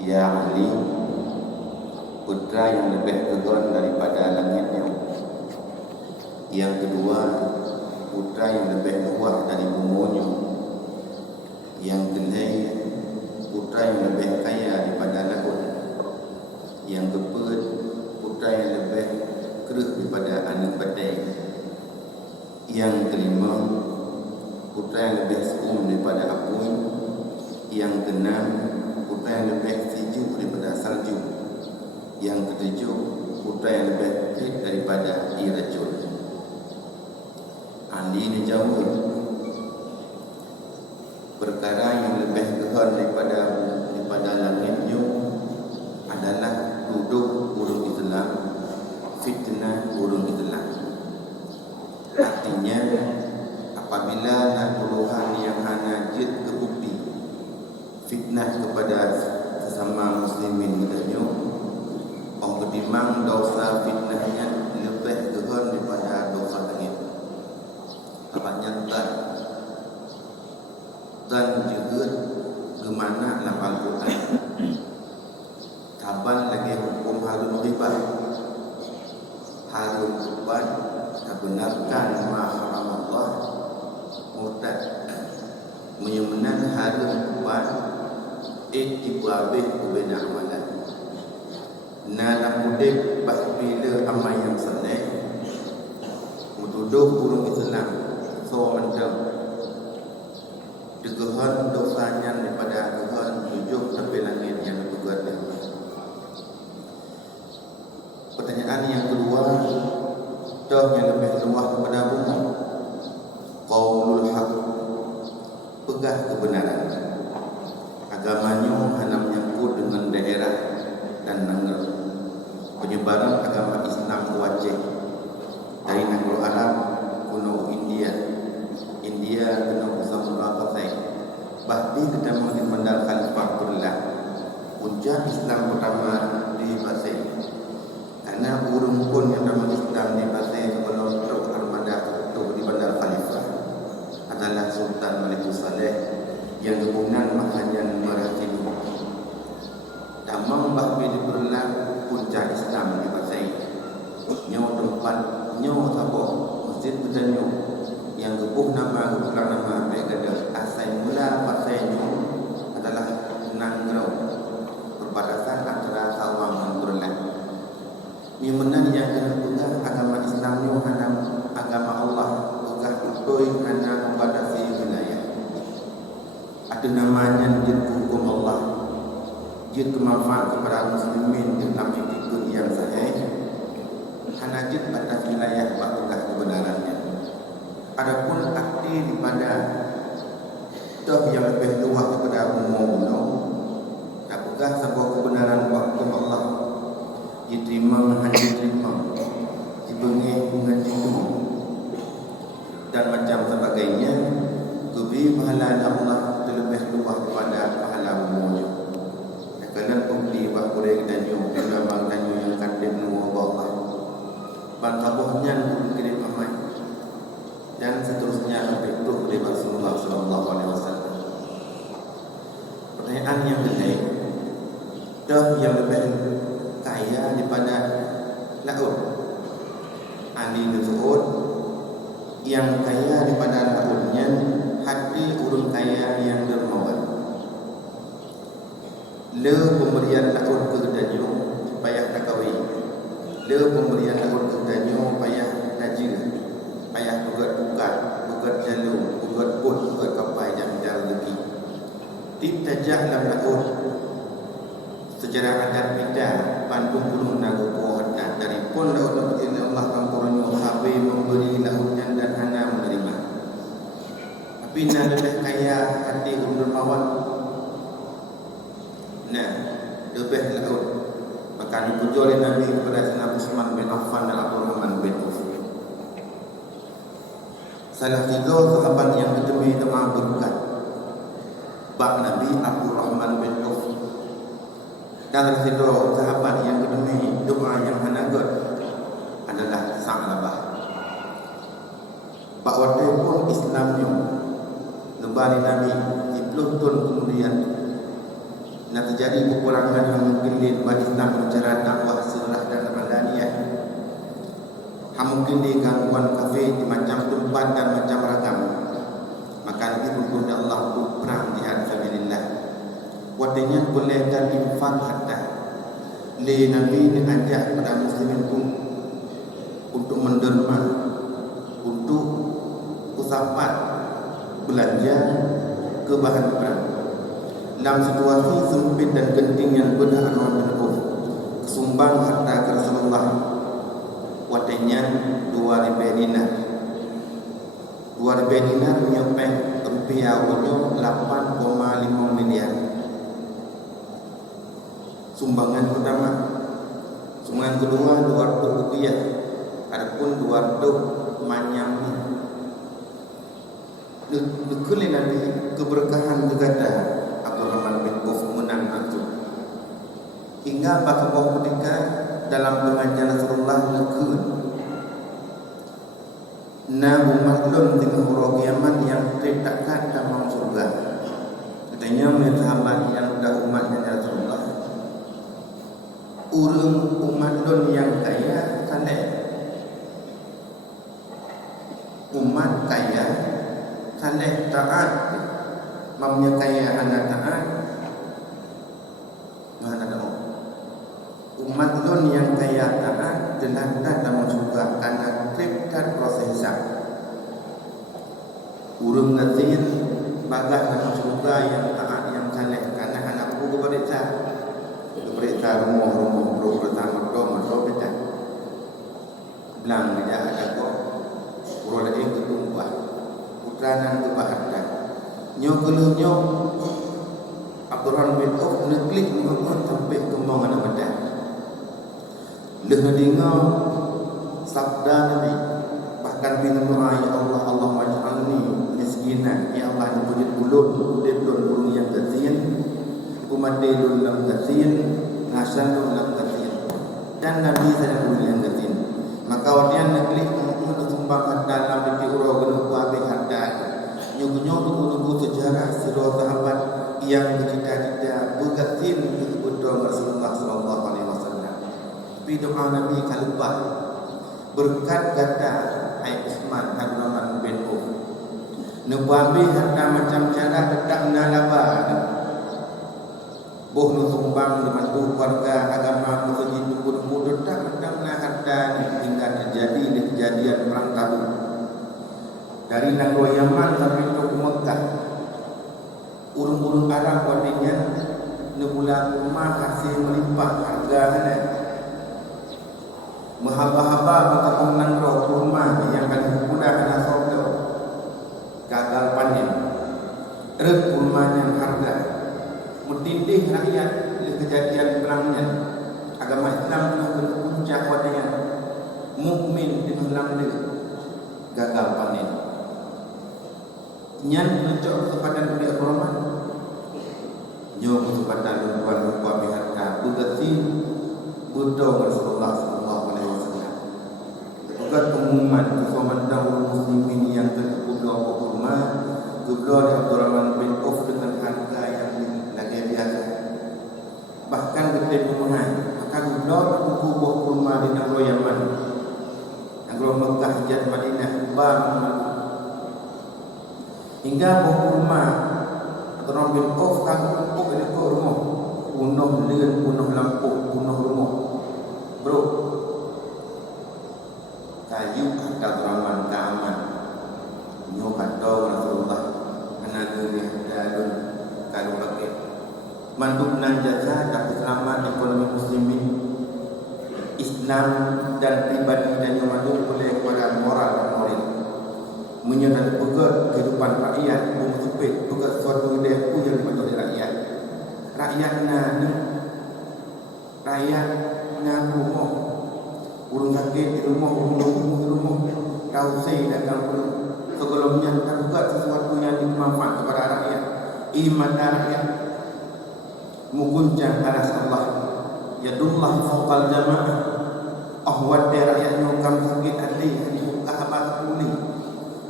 Ya Ali, putra yang lebih kekon daripada langitnya. Yang kedua, putra yang lebih luas dari bumunya. Yang ketiga, putra yang lebih kaya daripada laut. Yang keempat, putra yang lebih keruh daripada angin badai. Yang kelima, putra yang lebih seum daripada api. Yang keenam, putra yang lebih sejuk daripada salju. Yang ketujuh, putra yang lebih kecil daripada air racun. Andi ni jauh. Perkara yang lebih kehal daripada langitnya adalah duduk burung Islam, fitnah burung Islam. Artinya, apabila Tuhan yang hanajit kebukti fitnah kepada sesama muslimin katanya, orang ketimbang dosa fitnahnya lebih kehal daripada dosa langit. Apanya dan juga kemana dalam Al-Quran taban lagi hukum harun ribat harun ribat tak benarkan haram Allah murtad menyumenan harun ribat ibu habis kubina amalan dalam mudik bila amal yang senang mutuduh burung Islam so mendam Tuhan dosanya daripada Tuhan tujuh sampai langit yang berada. Pertanyaan yang kedua, doh yang lebih luas kepada bumi. Qaulul haq, pegah kebenaran. Agamanya hanya menyangkut dengan daerah dan negara. Penyebaran agama Islam wajib dari negara Arab kuno India kena Samudra Pasai. Bahkan kita mengandalkan Khalifah Abdullah. Puncak Islam pertama di Pasai. Karena urung pun yang nama Islam di Pasai sebelum truk armada itu di Bandar Khalifah adalah Sultan Malikus Saleh yang kemudian makanya merasil. Damang bahkan diberlah puncak Islam di Pasai. Nyawa tempat nyawa sabuk masjid berjanyo yang gebuh nama gebukan nama mereka ada asal mula pasainya adalah Nangrau perbatasan antara Sawang dan Berlan. Yang yang kena pegang agama Islamnya hanya agama Allah bukan betul hanya membatasi wilayah. Ada namanya jid hukum Allah, jid kemanfaat kepada muslimin dalam ikut yang sahih. Hanya jid batas wilayah pegang kebenarannya. Adapun arti daripada doh yang lebih luas daripada umum-umum apakah sebuah kebenaran hukum Allah diterima hanya diterima dibengih dengan itu dan macam sebagainya lebih pahala Allah terlebih luas daripada pahala umumnya. Kerana bukti bahawa orang danyo ulama danyo yang kadir nuwa Allah bantabuhnya kirim amai dan seterusnya sampai itu dari Rasulullah SAW. Pertanyaan yang kedua, doh yang lebih kaya daripada laut. Ali Nuzul yang kaya daripada lautnya hati urun kaya yang dermawan. Le pemberian laut kepadanya payah takawai. Le pemberian laut kepadanya payah tajir. Payah bukat jalur, bukat bot, bukat kapal yang jalan lagi. Tip tajak dalam laut sejarah adat kita pandung gunung naga pohodan dari pun laut lebih Allah kampurannya habis memberi lautnya dan hana menerima. Tapi nak lebih kaya hati dermawan. Nah, lebih laut. Maka dipuji oleh Nabi kepada Sayyidina Utsman bin Affan dan Abdurrahman bin Auf. Salah tiga sahabat yang ketemu doa berkat bak Nabi Abdurrahman bin Auf. Dan salah tiga sahabat yang ketemu doa yang hanagat adalah Sa'labah. Bak waktu pun Islamnya lebari Nabi 10 tahun kemudian Nak terjadi kekurangan yang mungkin bagi Islam bicara dakwah sirah dan ramadhaniyah. Mungkin di gangguan kafe di macam tempat dan macam ragam. Maka nanti berguna Allah untuk perang jihad sabilillah. Wadahnya boleh dan infak hatta. Le Nabi diajak pada muslimin pun untuk menderma, untuk usapat belanja ke bahan perang. Dalam situasi sempit dan genting yang benar menubuh kesumbang harta ke Rasulullah wadahnya 2.000 dinar. 2.000 dinar menyampai rupiah wajah 8,5 miliar. Sumbangan pertama. Sumbangan kedua 200 rupiah. Adapun 200 manyam ni. Dikuli Nabi keberkahan negara Abdurrahman bin Auf menang itu. Hingga pada bawah ketika dalam pengajian Rasulullah nekun na umat lun dengan orang Yaman yang tidak dalam surga. Katanya sahabat yang dah umatnya Rasulullah. Urang umat lun yang kaya saleh. Umat kaya saleh taat, mamnya kaya anak taat. Mana ada umat lun yang kaya taat jelantah dalam surga karena trip dan proses hisab. Urang ngatin bagas dalam surga yang taat yang saleh karena anakku berita rumah bro pertama dom beda. Belang dia ada kok urang lagi ketumbuh putranan kebahagiaan. Nyo Abdurrahman bin Auf neklik mengukur sampai kembangan abadan. Dengar dengar sabda Nabi, bahkan bin doa ya Allah, Allah waj'alni miskinan, ya Allah diberi bulun yang gatin, kumadilun lam gatin, ngasalun lam gatin, dan Nabi saya bulun yang gatin. Maka wadian neklik mengukur sumbang dalam di urau genu kuabe hadan. Nyugunyo tunggu sejarah sirah sahabat yang bercita-cita bergatin kepada Rasulullah sallallahu alaihi wasallam. Tapi doa Nabi kalubah berkat kata ai Utsman Abdurrahman bin Auf. Nabi hatta macam cara dedak nalaba. Boh nu sumbang dibantu warga agama masjid tunggu dedak macam hatta hingga terjadi kejadian perang Tabuk. Dari negara Yaman sampai ke Mekah, urung-urung Arab wadihnya nebula rumah hasil melimpah harga sana. Mahaba-haba maka penang rumah yang paling mudah kena sorga gagal panen. Erek rumahnya harga mendidih rakyat oleh kejadian perangnya. Agama Islam telah puncak wadihnya mukmin di dalam gagal panen. Nyan mencok kesempatan kuliah Quran. Nyo kesempatan lupa bihatta bergati Buddha Rasulullah sallallahu alaihi wasallam. Bukan pengumuman kesuaman dahulu muslimin yang terkuda kurma Buddha Abdurrahman bin Auf dengan harga yang lagi biasa. Bahkan gede pemuhan. Maka Buddha buku buah kurma di negara Yaman. Negara Mekah, Hijaz, Madinah, hingga berkurma Abdurrahman bin Auf kan untuk ke rumah punuh lilin, punuh lampu, punuh rumah bro kayu kata Abdurrahman keaman nyo kata Rasulullah anaduri dalun kalau pakai manduk nan jasa dapat selamat ekonomi muslimin Islam dan pribadi dan yang manduk boleh kepada moral dan moral menyerang pegat kehidupan rakyat menyebut pegat suatu dia yang patut rakyat rumah urung sakit di rumah urung tahu saya dagang sebelumnya tergugat sesuatu yang bermanfaat kepada rakyat iman rakyat menguncang alas Allah yadullah fawqal jamaah ahwad rakyat nyukam sakit hati kahabat pulih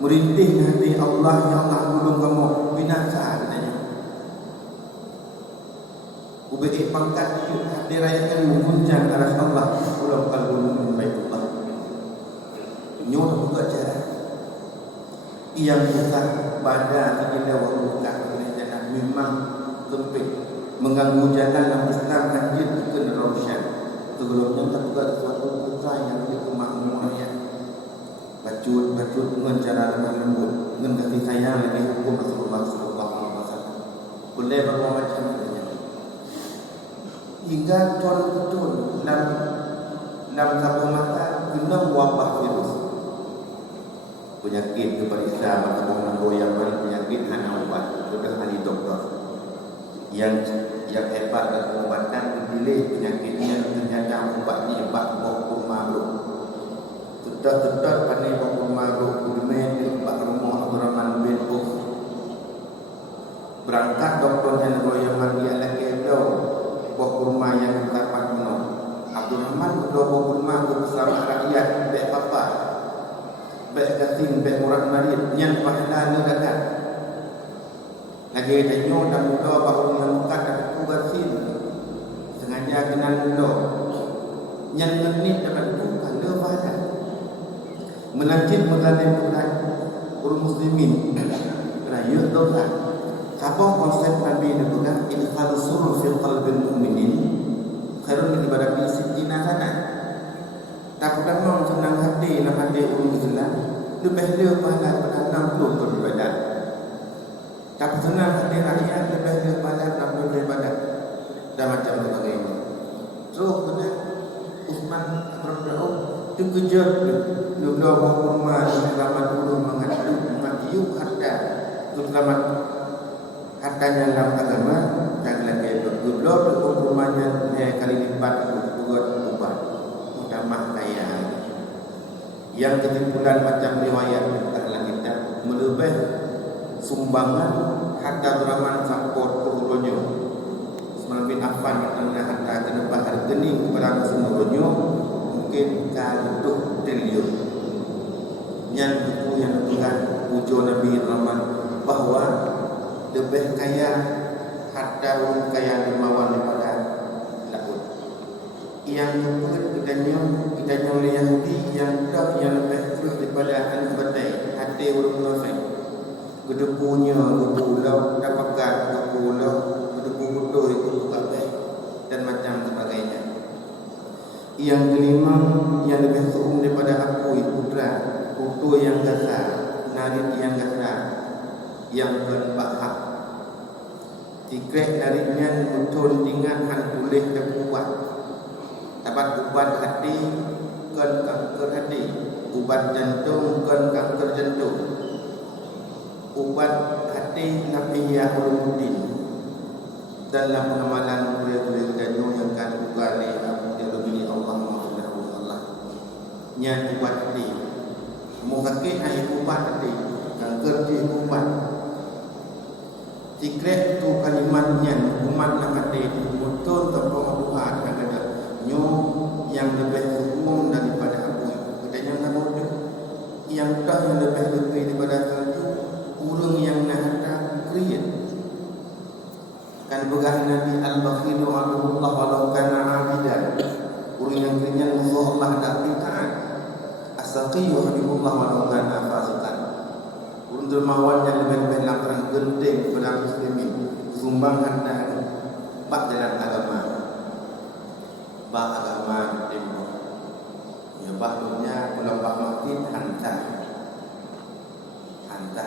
merintih hati Allah, ya Allah belum kamu binasa katanya. Ubei pangkat itu dirayakan mengguncang arah Allah pulau kalbun min baitullah. Nyuruh buka jarak. Yang buka pada tidak buka oleh jalan memang sempit, mengganggu jalan Islam hancur ke neraka. Sebelumnya tak buka sesuatu putra yang itu makmur ya. Bacut dengan cara lemah lembut, dengan kasih sayang lagi hukum Rasulullah sallallahu alaihi wasallam. Boleh berbagai macam hingga betul dalam satu mata kena wabah virus penyakit kepada Islam atau yang penyakit hana ubat sudah ahli doktor yang hebat dan pengobatan dipilih penyakitnya ternyata ubatnya bak kurma bro sedap pandai bak kurma bro kulimen di bak rumah Abdul Rahman bin Auf berangkat doktor yang royaman dia lagi beliau buah kurma yang dapat minum. Abdul Rahman berdoa buah kurma bersama rakyat baik papa, baik kating, baik murad marid yang pahala dekat. Lagi tanya dan berdoa bahawa yang bukan dapat kugasin sengaja kenal berdoa yang menit dapat bukan lepas menanjib mengalim berat orang muslimin raya dosa. Apa konsep Nabi ini bukan idkhal surur fi qalbil mu'minin khairun min ibadati sittina sana. Tak perlu senang hati dalam hati orang Islam lebih pahala pada 60 tahun ibadat. Tak senang hati rakyat lebih pahala 60 ibadat dan macam sebagainya. So kena Uthman radhiyallahu tu kejar dia bawa rumah selamat dulu mengadu hatta selamat hartanya dalam agama jangan lagi bergulung rumahnya kali lipat buat ubah utamah kaya yang kesimpulan macam riwayat dalam kitab melebih sumbangan harta beraman sampur purunya Usman bin Affan kerana harta kenapa hargeni kepada seluruhnya mungkin kalau triliun yang buku yang bukan ujo Nabi Rahman bahawa lebih kaya harta orang kaya dermawan daripada laut. Yang kita oleh Yahudi yang tak yang lebih terus daripada anak batai hati orang munafik. Gedepunya pulau dapatkan pulau gedepu betul itu kabeh dan macam sebagainya. Yang kelima yang lebih suum daripada akui putra yang gasar, narid yang gasar. Yang keempat hak tikrek nariknya muncul dengan han boleh dan kuat dapat ubat hati kan kanker hati ubat jantung kan kanker jantung ubat hati nafiyah ulumuddin dalam pengamalan boleh jantung yang kan kali Nabi Allah Subhanahu nya ubat hati mau sakit ai ubat hati kanker di ubat Tikret tu kalimatnya umat nak kata betul tanpa Tuhan yang ada nyo yang lebih hukum daripada aku. Katanya nak bodoh yang tak yang lebih daripada itu orang yang nak ada kriat. Kan begah Nabi al-Bakhilu Allah walau kana abidan. Orang yang kriat Allah tak taat. As-Saqi wa habibullah walau kana fasiqan. Dermawan yang lebih lapang genting kepada muslimin sumbang harta bak jalan agama tempoh ya bahnya pulang bak masjid hantar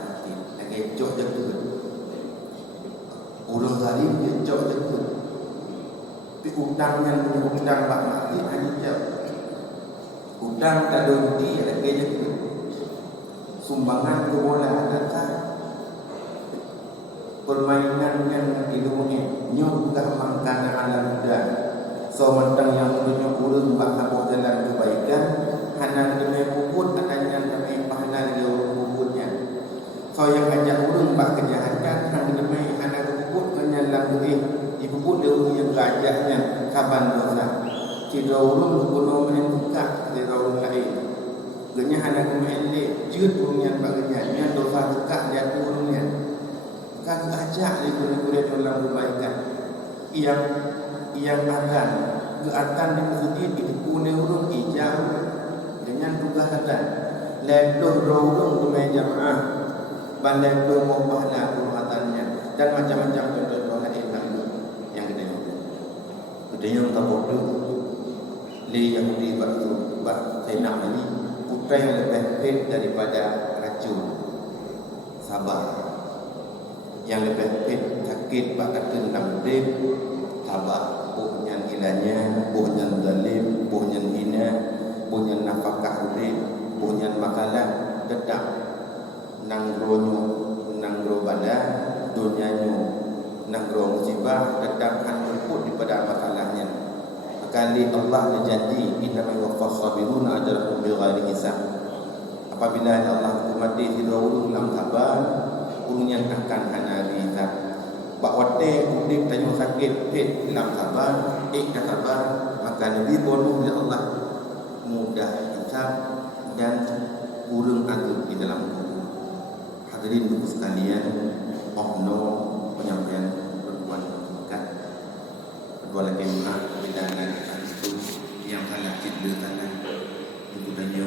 masjid lagi cok jaga urang zalim dia cok jaga tapi utang yang punya utang bak masjid hanya jauh utang tak ada dia lagi jaga sumbangan kebola datang permainan yang di dunia nyudah mangkana ala muda so mentang yang punya urun bak habuk jalan kebaikan hana demi puput adanya demi pahala dia urun puputnya so yang ajak urun bak kejahatan hana demi hana puput kenyalang di puput dia urun yang gajaknya kaban dosa kira urun kuno menentukan dia urun lain genya hana kemende jut urungan bagenya nya dosa tekak jatuh urungan kan ajak dia guna dalam kebaikan yang akan keatan di masjid itu punya urung ijam dengan tugas akan ledoh rawung tu jamaah bandai tu mau pahala kuruhatannya dan macam-macam contoh-contoh hadis yang kita nyebut. Kita yang tabuk tu li Yahudi batu Zainab ini putra yang lebih baik daripada racun sabar, yang lebih baik sakit bakal tentang dek sabar, buhnya ilahnya, buhnya zalim, buhnya hina, buhnya nafkah dek, buhnya makalah tetap nanggro badan dunianya nanggro musibah tetap luput daripada masalahnya. Kali Allah berjanji innama yuwaffas sabiruna ajrahum bighairi hisab. Apabila Allah mati dahulu dalam sabar, urungnya akan hanari hisab. Bakwate udip tanyo sakit pet dalam sabar, dah sabar, maka lebih bonus dari Allah mudah hisab dan urung azab di dalam kubur. Hadirin ibu sekalian, okno penyampaian perbuatan singkat. Kedua lagi maaf bila ada itu yang salah cedera tanah. Ibu tanya